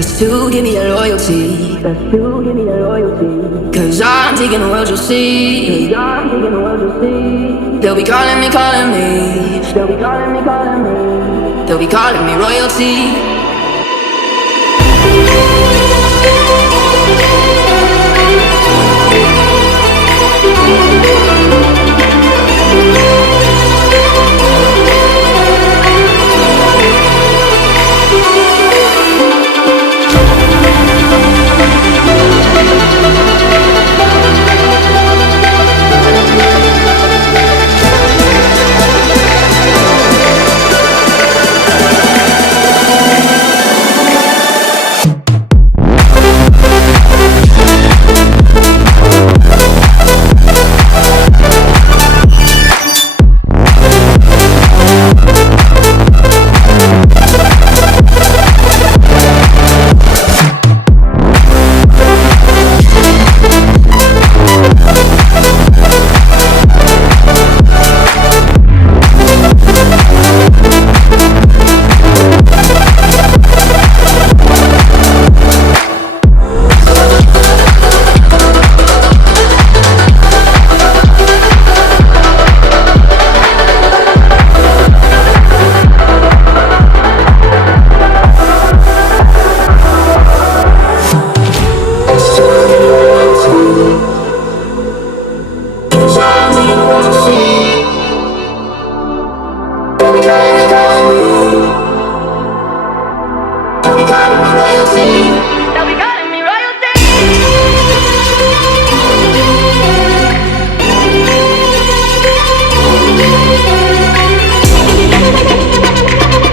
Best to give me your loyalty. Best to give me your loyalty. Cause I'm taking the world, you'll see. Cause I'm taking the world, you'll see. They'll be calling me, calling me. They'll be calling me, calling me. They'll be calling me royalty.